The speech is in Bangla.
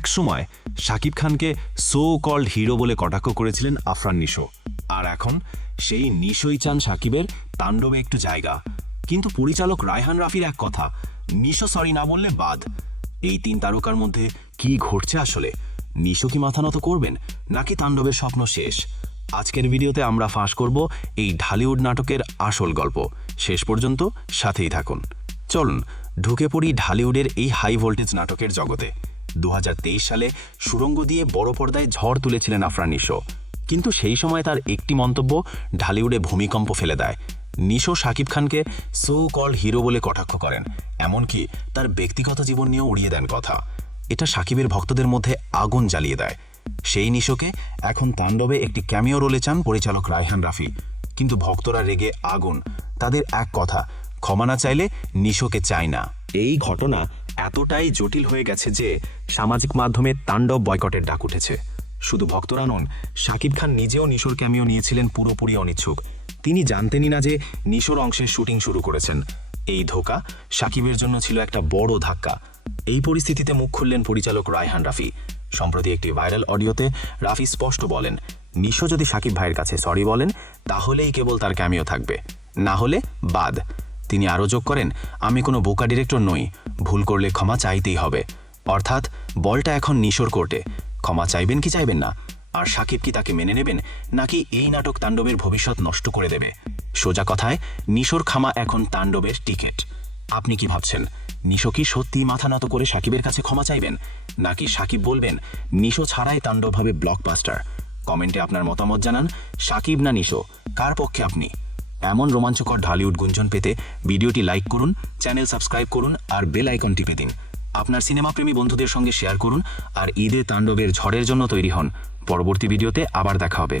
একসময় শাকিব খানকে সো কল্ড হিরো বলে কটাক্ষ করেছিলেন আফরান নিশো, আর এখন সেই নিশোই চান শাকিবের তাণ্ডবে একটু জায়গা। কিন্তু পরিচালক রায়হান রাফির এক কথা, নিশো সরি না বললে বাদ। এই তিন তারকার মধ্যে কি ঘটছে আসলে? নিশো কি মাথা নত করবেন, নাকি তাণ্ডবের স্বপ্ন শেষ? আজকের ভিডিওতে আমরা ফাঁস করব এই ঢালিউড নাটকের আসল গল্প। শেষ পর্যন্ত সাথেই থাকুন। চলুন ঢুকে পড়ি ঢালিউডের এই হাই ভোল্টেজ নাটকের জগতে। 2023 সালে সুড়ঙ্গ দিয়ে বড় পর্দায় ঝড় তুলেছিলেন আফরান নিশো, কিন্তু সেই সময় তার একটি মন্তব্য ঢালিউডে ভূমিকম্প ফেলে দেয়। নিশো শাকিব খানকে সো কল্ড হিরো বলে কটাক্ষ করেন, এমনকি তার ব্যক্তিগত জীবন নিয়েও উড়িয়ে দেন কথা। এটা শাকিবের ভক্তদের মধ্যে আগুন জ্বালিয়ে দেয়। সেই নিশোকে এখন তাণ্ডবে একটি ক্যামিও রোলে চান পরিচালক রায়হান রাফি, কিন্তু ভক্তরা রেগে আগুন। তাদের এক কথা, ক্ষমা না চাইলে নিশোকে চায় না। এই ঘটনা এতটাই জটিল হয়ে গেছে যে সামাজিক মাধ্যমে তাণ্ডব বয়কটের ডাক উঠেছে। শুধু ভক্তরা নন, শাকিব খান নিজেও নিশোর ক্যামিও নিয়েছিলেন পুরোপুরি অনিচ্ছুক। তিনি জানতেনই না যে নিশোর অংশের শুটিং শুরু করেছেন। এই ধোঁকা শাকিবের জন্য ছিল একটা বড় ধাক্কা। এই পরিস্থিতিতে মুখ খুললেন পরিচালক রায়হান রাফি। সম্প্রতি একটি ভাইরাল অডিওতে রাফি স্পষ্ট বলেন, নিশো যদি শাকিব ভাইয়ের কাছে সরি বলেন তাহলেই কেবল তার ক্যামিও থাকবে, না হলে বাদ। তিনি আরও যোগ করেন, আমি কোনো বোকা ডিরেক্টর নই, ভুল করলে ক্ষমা চাইতেই হবে। অর্থাৎ বলটা এখন নিশোর কোর্টে, ক্ষমা চাইবেন কি চাইবেন না, আর শাকিব কি তাকে মেনে নেবেন, নাকি এই নাটক তাণ্ডবের ভবিষ্যৎ নষ্ট করে দেবে? সোজা কথায়, নিশোর ক্ষমা এখন তাণ্ডবের টিকিট। আপনি কি ভাবছেন, নিশো কি সত্যিই মাথা নত করে শাকিবের কাছে ক্ষমা চাইবেন, নাকি শাকিব বলবেন নিশো ছাড়াই তাণ্ডব হবে ব্লকবাস্টার? কমেন্টে আপনার মতামত জানান। শাকিব না নিশো, কার পক্ষে আপনি? এমন রোমাঞ্চকর ঢালিউড গুঞ্জন পেতে ভিডিওটি লাইক করুন, চ্যানেল সাবস্ক্রাইব করুন আর বেল আইকন টিপে দিন। আপনার সিনেমাপ্রেমী বন্ধুদের সঙ্গে শেয়ার করুন আর ঈদে তাণ্ডবের ঝড়ের জন্য তৈরি হন। পরবর্তী ভিডিওতে আবার দেখা হবে।